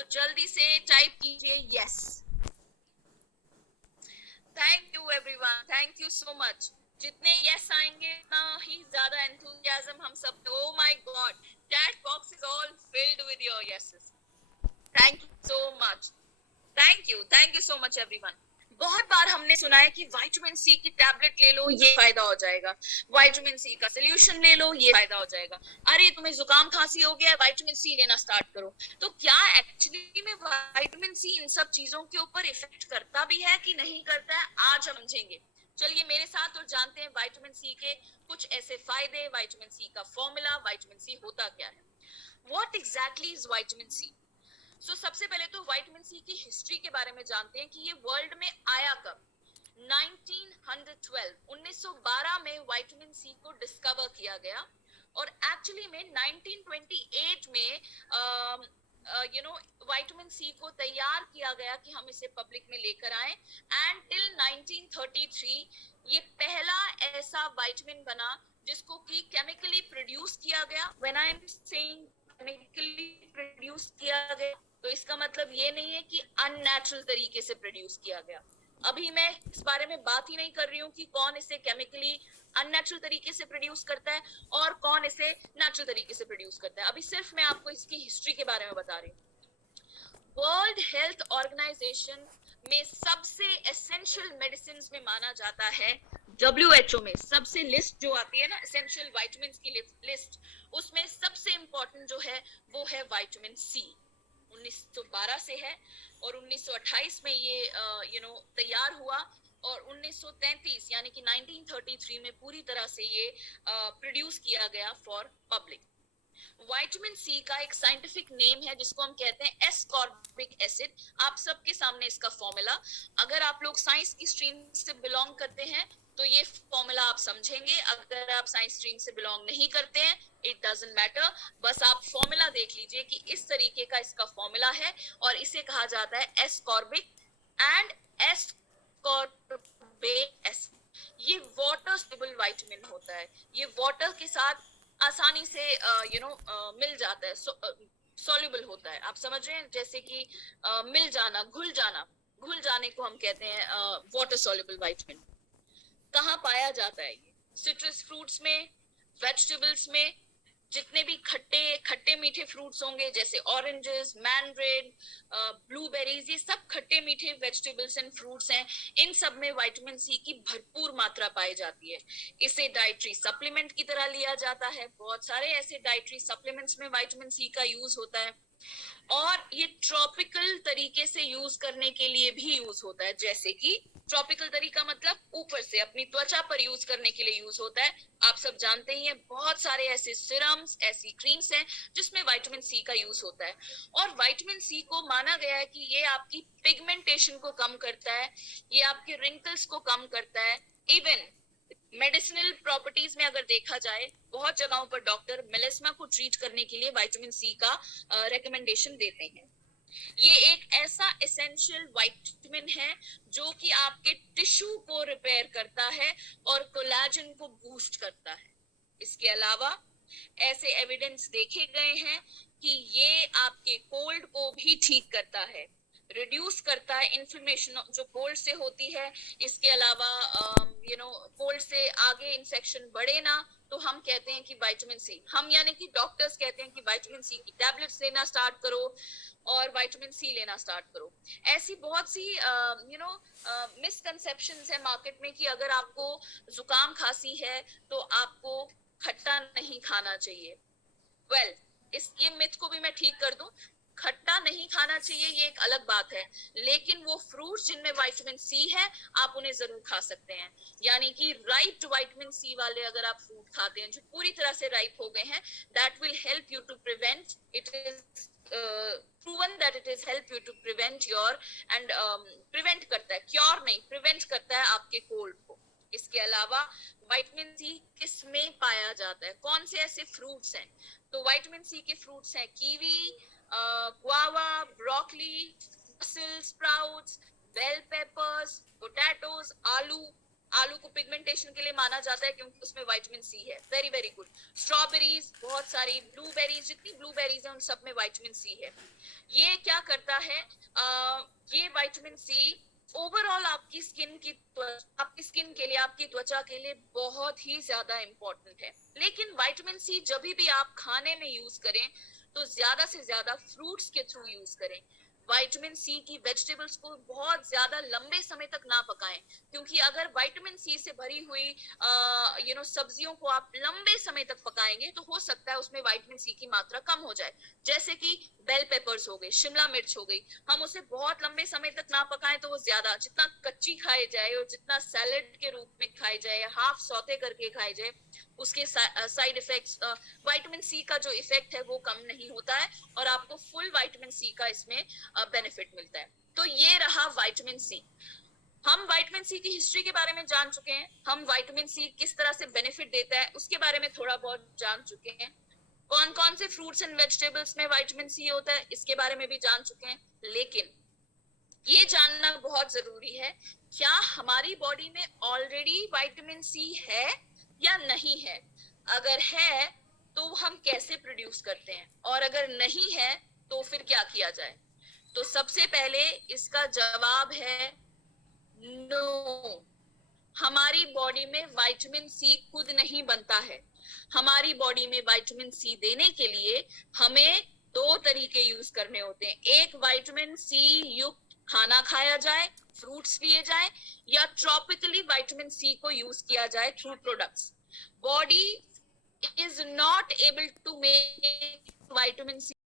तो जल्दी से टाइप कीजिए yes. Thank you everyone, thank you so much. जितने यस आएंगे उतना ही ज्यादा एंथुसियाज्म हम सब। Oh my god, chat box is all filled with your yeses. Thank you so much, thank you so much everyone. बहुत बार हमने सुना है कि विटामिन सी की टैबलेट ले लो ये फायदा हो जाएगा, विटामिन सी का सोल्यूशन ले लो ये फायदा हो जाएगा, अरे तुम्हें जुकाम खांसी हो गया विटामिन सी लेना स्टार्ट करो। तो क्या एक्चुअली में विटामिन सी इन सब चीजों के ऊपर इफेक्ट करता भी है कि नहीं करता है, आज हम समझेंगे। चलिए मेरे साथ और जानते हैं विटामिन सी के कुछ ऐसे फायदे, विटामिन सी का फॉर्मूला, विटामिन सी होता क्या है। What exactly is vitamin C? सबसे पहले तो विटामिन सी की हिस्ट्री के बारे में जानते हैं कि ये वर्ल्ड में आया कब। 1912 1912 में विटामिन सी को डिस्कवर किया गया और एक्चुअली में 1928 में विटामिन सी को तैयार किया गया कि हम इसे पब्लिक में लेकर आए। एंड टिल 1933 ये पहला ऐसा विटामिन बना जिसको कि केमिकली प्रोड्यूस किया गया। When I am saying chemically produce किया गया तो इसका मतलब ये नहीं है कि अननेचुरल तरीके से प्रोड्यूस किया गया। अभी मैं इस बारे में बात ही नहीं कर रही हूँ कि कौन इसे केमिकली अननेचुरल तरीके से प्रोड्यूस करता है और कौन इसे नेचुरल तरीके से प्रोड्यूस करता है। अभी सिर्फ मैं आपको इसकी हिस्ट्री के बारे में बता रही हूँ। वर्ल्ड हेल्थ ऑर्गेनाइजेशन में सबसे एसेंशियल मेडिसिन में माना जाता है, WHO में सबसे लिस्ट जो आती है ना एसेंशियल विटामिन की लिस्ट, उसमें सबसे इंपॉर्टेंट जो है वो है विटामिन सी। 1912 से है और 1928 में ये तैयार हुआ और 1933 यानी कि 1933 में पूरी तरह से ये प्रोड्यूस किया गया फॉर पब्लिक। विटामिन सी का एक साइंटिफिक नेम है जिसको हम कहते हैं एस्कॉर्बिक एसिड। आप सबके सामने इसका फॉर्मूला, अगर आप लोग साइंस की स्ट्रीम से बिलोंग करते हैं तो ये फॉर्मूला आप समझेंगे, अगर आप साइंस स्ट्रीम से बिलोंग नहीं करते हैं इट डजंट मैटर, बस आप फॉर्मूला देख लीजिए कि इस तरीके का इसका फॉर्मूला है और इसे कहा जाता है एस्कॉर्बिक एंड एस्कॉर्बिक एसिड। ये वाटर सोल्यूबल विटामिन होता है, ये वाटर के साथ आसानी से मिल जाता है, सॉल्युबल होता है। आप समझ रहे हैं, जैसे कि मिल जाना, घुल जाने को हम कहते हैं वाटर सॉल्युबल विटामिन। कहाँ पाया जाता है ये? सिट्रस फ्रूट्स में, वेजिटेबल्स में, जितने भी खट्टे खट्टे मीठे फ्रूट्स होंगे जैसे ऑरेंजेस, मैंड्रेन, ब्लूबेरीज, ये सब खट्टे मीठे वेजिटेबल्स एंड फ्रूट्स हैं। इन सब में विटामिन सी की भरपूर मात्रा पाई जाती है। इसे डाइटरी सप्लीमेंट की तरह लिया जाता है, बहुत सारे ऐसे डाइटरी सप्लीमेंट्स में विटामिन सी का यूज होता है और ये ट्रॉपिकल तरीके से यूज करने के लिए भी यूज होता है। जैसे कि ट्रॉपिकल तरीका मतलब ऊपर से अपनी त्वचा पर यूज करने के लिए यूज होता है। आप सब जानते ही हैं बहुत सारे ऐसे सिरम्स, ऐसी क्रीम्स हैं जिसमें विटामिन सी का यूज होता है। और विटामिन सी को माना गया है कि ये आपकी पिगमेंटेशन को कम करता है, ये आपके रिंकल्स को कम करता है। इवन मेडिसिनल प्रॉपर्टीज में अगर देखा जाए, बहुत जगहों पर डॉक्टर मेलेस्मा को ट्रीट करने के लिए विटामिन सी का रिकमेंडेशन देते हैं। ये एक ऐसा एसेंशियल विटामिन है जो कि आपके टिश्यू को रिपेयर करता है और कोलेजन को बूस्ट करता है। इसके अलावा ऐसे एविडेंस देखे गए हैं कि ये आपके कोल्ड को भी ठीक करता है, रिड्यूस करता है इन्फ्लेमेशन जो कोल्ड से होती है। इसके अलावा कोल्ड से आगे इन्फेक्शन बढ़े ना, तो हम कहते हैं कि विटामिन सी, हम यानी कि डॉक्टर्स कहते हैं कि विटामिन सी की टैबलेट्स लेना स्टार्ट करो और विटामिन सी लेना स्टार्ट करो। ऐसी बहुत सी मिसकंसेप्शंस है मार्केट में कि अगर आपको जुकाम खांसी है तो आपको खट्टा नहीं खाना चाहिए। वेल, ये मिथ को भी मैं ठीक कर दूं, खट्टा नहीं खाना चाहिए ये एक अलग बात है, लेकिन वो फ्रूट्स जिनमें विटामिन सी है आप उन्हें जरूर खा सकते हैं। यानी कि राइप विटामिन सी वाले अगर आप फ्रूट खाते हैं जो पूरी तरह से राइप हो गए हैं, that will help you to prevent, it is proven that it is help you to prevent your and prevent करता है, क्योर नहीं, प्रिवेंट करता है आपके कोल्ड को। इसके अलावा विटामिन सी किस में पाया जाता है, कौन से ऐसे फ्रूट्स हैं? तो विटामिन सी के फ्रूट्स हैं kiwi, guava, broccoli, Brussels sprouts, bell peppers, potatoes, आलू, आलू को पिगमेंटेशन के लिए माना जाता है क्योंकि उसमें विटामिन सी है। Very very good. स्ट्रॉबेरीज बहुत सारी, ब्लूबेरीज, जितनी ब्लूबेरीज है उन सब में विटामिन सी है। ये क्या करता है, ये विटामिन सी ओवरऑल आपकी स्किन के लिए, आपकी त्वचा के लिए बहुत ही ज्यादा इंपॉर्टेंट है। लेकिन विटामिन सी जब भी आप खाने में यूज करें तो ज्यादा से ज्यादा फ्रूट्स के थ्रू यूज करें। विटामिन सी की वेजिटेबल्स को बहुत ज्यादा लंबे समय तक ना पकाएं, क्योंकि अगर विटामिन सी से भरी हुई सब्जियों को आप लंबे समय तक पकाएंगे तो हो सकता है उसमें विटामिन सी की मात्रा कम हो जाए। जैसे कि बेल पेपर्स हो गए, शिमला मिर्च हो गई, हम उसे बहुत लंबे समय तक ना पकाएं तो वो ज्यादा, जितना कच्ची खाई जाए और जितना सैलेड के रूप में खाई जाए, हाफ सौते करके खाई जाए, उसके साइड इफेक्ट्स, विटामिन सी का जो इफेक्ट है वो कम नहीं होता है और आपको फुल विटामिन सी का इसमें बेनिफिट मिलता है। तो ये रहा विटामिन सी। हम विटामिन सी की हिस्ट्री के बारे में जान चुके हैं, हम विटामिन सी किस तरह से बेनिफिट देता है उसके बारे में थोड़ा बहुत जान चुके हैं, कौन कौन से फ्रूट्स एंड वेजिटेबल्स में विटामिन सी होता है इसके बारे में भी जान चुके हैं। लेकिन ये जानना बहुत जरूरी है, क्या हमारी बॉडी में ऑलरेडी विटामिन सी है या नहीं है। अगर है तो हम कैसे प्रोड्यूस करते हैं, और अगर नहीं है तो फिर क्या किया जाए। तो सबसे पहले इसका जवाब है नो। हमारी बॉडी में विटामिन सी खुद नहीं बनता है। हमारी बॉडी में विटामिन सी देने के लिए हमें दो तरीके यूज करने होते हैं। एक, विटामिन सी युक्त खाना खाया जाए, फ्रूट्स लिए जाए, या ट्रॉपिकली विटामिन सी को यूज किया जाए through products. Body is not able to make vitamin C